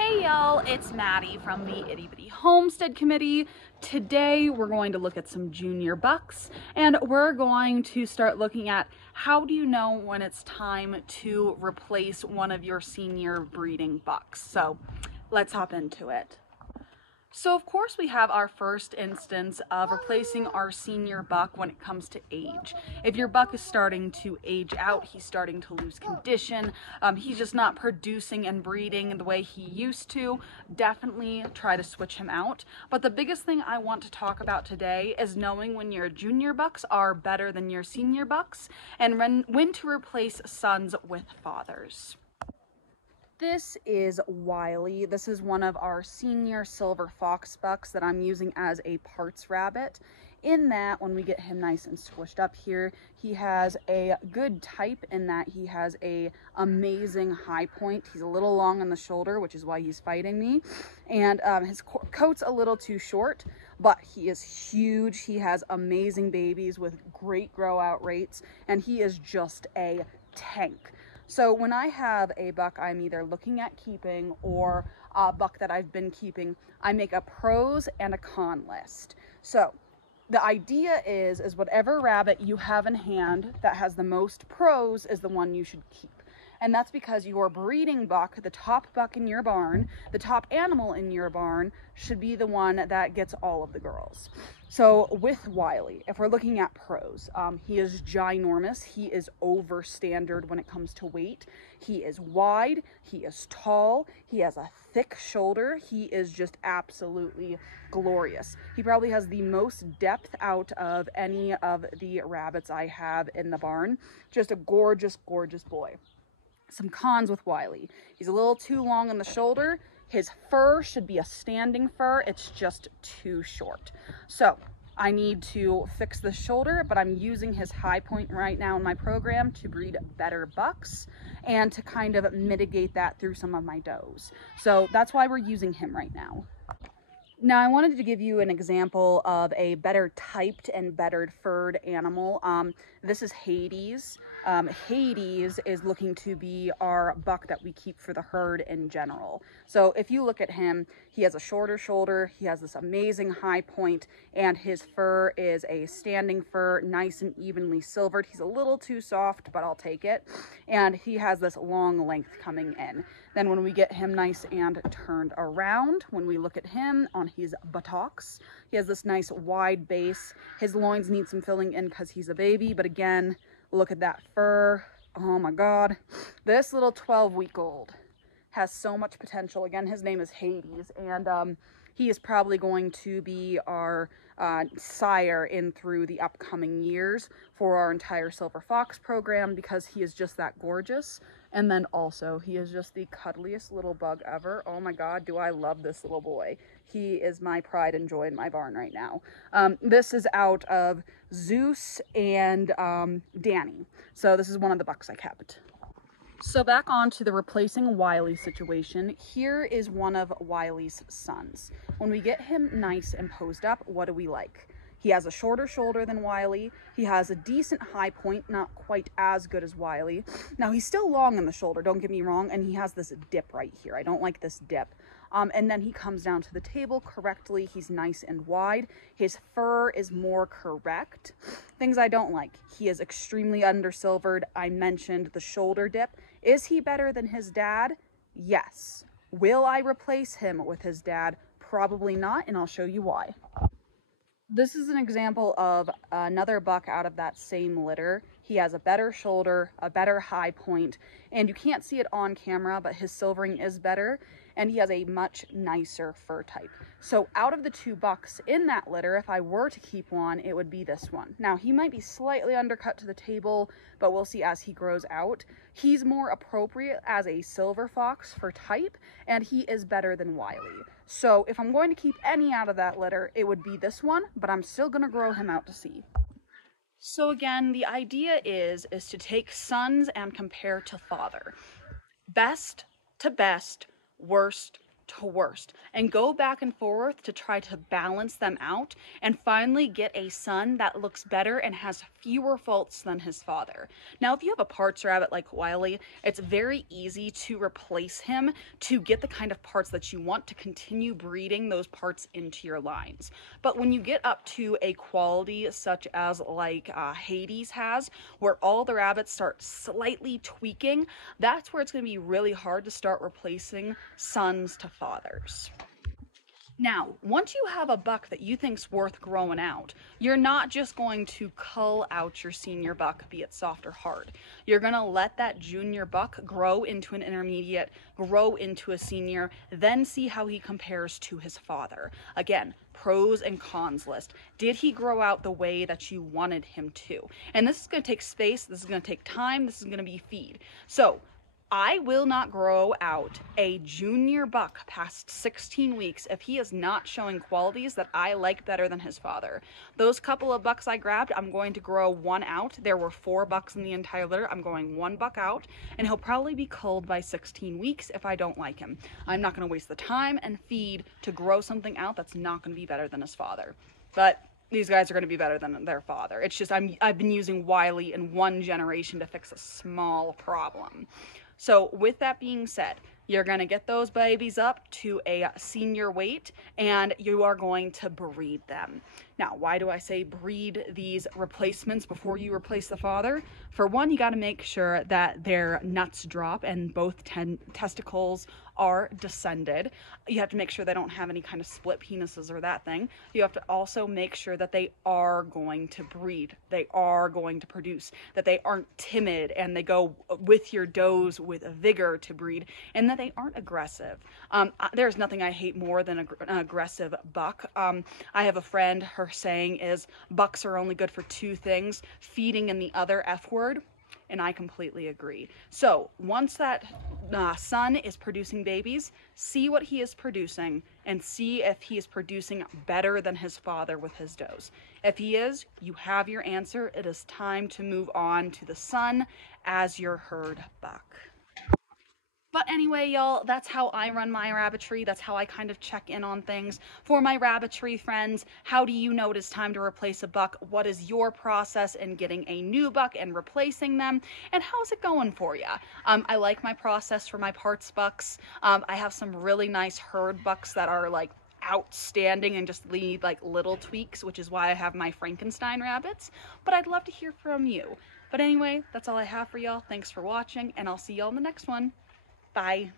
Hey y'all, it's Maddie from the Itty Bitty Homestead Committee. Today we're going to look at some junior bucks and we're going to start looking at how do you know when it's time to replace one of your senior breeding bucks. So let's hop into it. So of course we have our first instance of replacing our senior buck when it comes to age. If your buck is starting to age out, he's starting to lose condition, he's just not producing and breeding the way he used to, definitely try to switch him out. But the biggest thing I want to talk about today is knowing when your junior bucks are better than your senior bucks and when to replace sons with fathers. This is Wiley. This is one of our senior silver fox bucks that I'm using as a parts rabbit. In that, when we get him nice and squished up here, he has a good type in that he has a amazing high point. He's a little long on the shoulder, which is why he's fighting me. And his coat's a little too short, but he is huge. He has amazing babies with great grow out rates, and he is just a tank. So when I have a buck I'm either looking at keeping or a buck that I've been keeping, I make a pros and a con list. So the idea is whatever rabbit you have in hand that has the most pros is the one you should keep. And that's because your breeding buck, the top buck in your barn, the top animal in your barn, should be the one that gets all of the girls. So with Wiley, if we're looking at pros, he is ginormous. He is over standard when it comes to weight. He is wide, he is tall, he has a thick shoulder. He is just absolutely glorious. He probably has the most depth out of any of the rabbits I have in the barn. Just a gorgeous, gorgeous boy. Some cons with Wiley. He's a little too long on the shoulder. His fur should be a standing fur. It's just too short. So I need to fix the shoulder, but I'm using his high point right now in my program to breed better bucks and to kind of mitigate that through some of my does. So that's why we're using him right now. Now, I wanted to give you an example of a better typed and better furred animal. This is Hades. Hades is looking to be our buck that we keep for the herd in general. So if you look at him, he has a shorter shoulder, he has this amazing high point, and his fur is a standing fur, nice and evenly silvered. He's a little too soft, but I'll take it. And he has this long length coming in. Then when we get him nice and turned around, when we look at him on his buttocks, he has this nice wide base. His loins need some filling in because he's a baby, but again, look at that fur. Oh my God. This little 12-week-old has so much potential. Again, his name is Hades, and he is probably going to be our sire in through the upcoming years for our entire Silver Fox program because he is just that gorgeous. And then also, he is just the cuddliest little bug ever. Oh my God, do I love this little boy. He is my pride and joy in my barn right now. This is out of Zeus and Danny. So this is one of the bucks I kept. So back on to the replacing Wiley situation. Here is one of Wiley's sons. When we get him nice and posed up, what do we like? He has a shorter shoulder than Wiley. He has a decent high point, not quite as good as Wiley. Now, he's still long in the shoulder, don't get me wrong, and he has this dip right here. I don't like this dip. And then he comes down to the table correctly. He's nice and wide. His fur is more correct. Things I don't like. He is extremely undersilvered. I mentioned the shoulder dip. Is he better than his dad? Yes. Will I replace him with his dad? Probably not, and I'll show you why. This is an example of another buck out of that same litter. He has a better shoulder, a better high point, and you can't see it on camera, but his silvering is better, and he has a much nicer fur type. So out of the two bucks in that litter, if I were to keep one, it would be this one. Now, he might be slightly undercut to the table, but we'll see as he grows out. He's more appropriate as a silver fox for type, and he is better than Wiley. So if I'm going to keep any out of that litter, it would be this one, but I'm still going to grow him out to see. So again, the idea is to take sons and compare to father. Best to best, worst to worst, and go back and forth to try to balance them out and finally get a son that looks better and has fewer faults than his father. Now, if you have a parts rabbit like Wiley, it's very easy to replace him to get the kind of parts that you want to continue breeding those parts into your lines. But when you get up to a quality such as like Hades has, where all the rabbits start slightly tweaking, that's where it's going to be really hard to start replacing sons to fathers. Now, once you have a buck that you think's worth growing out, you're not just going to cull out your senior buck, be it soft or hard. You're going to let that junior buck grow into an intermediate, grow into a senior, then see how he compares to his father. Again, pros and cons list. Did he grow out the way that you wanted him to? And this is going to take space, this is going to take time, this is going to be feed. So, I will not grow out a junior buck past 16 weeks if he is not showing qualities that I like better than his father. Those couple of bucks I grabbed, I'm going to grow one out. There were 4 bucks in the entire litter. I'm going 1 buck out, and he'll probably be culled by 16 weeks if I don't like him. I'm not going to waste the time and feed to grow something out that's not going to be better than his father. But these guys are going to be better than their father. It's just I've been using Wiley in one generation to fix a small problem. So with that being said, you're going to get those babies up to a senior weight and you are going to breed them. Now, why do I say breed these replacements before you replace the father? For one, you got to make sure that their nuts drop and both testicles are descended. You have to make sure they don't have any kind of split penises or that thing. You have to also make sure that they are going to breed, they are going to produce, that they aren't timid and they go with your does with vigor to breed, and that they aren't aggressive. There's nothing I hate more than an aggressive buck. I have a friend, her saying is bucks are only good for 2 things, feeding and the other F word. And I completely agree. So once that son is producing babies, see what he is producing and see if he is producing better than his father with his does. If he is, you have your answer. It is time to move on to the son as your herd buck. But anyway, y'all, that's how I run my rabbitry. That's how I kind of check in on things. For my rabbitry friends, how do you know it is time to replace a buck? What is your process in getting a new buck and replacing them? And how's it going for you? I like my process for my parts bucks. I have some really nice herd bucks that are like outstanding and just need like little tweaks, which is why I have my Frankenstein rabbits. But I'd love to hear from you. But anyway, that's all I have for y'all. Thanks for watching, and I'll see y'all in the next one. Bye.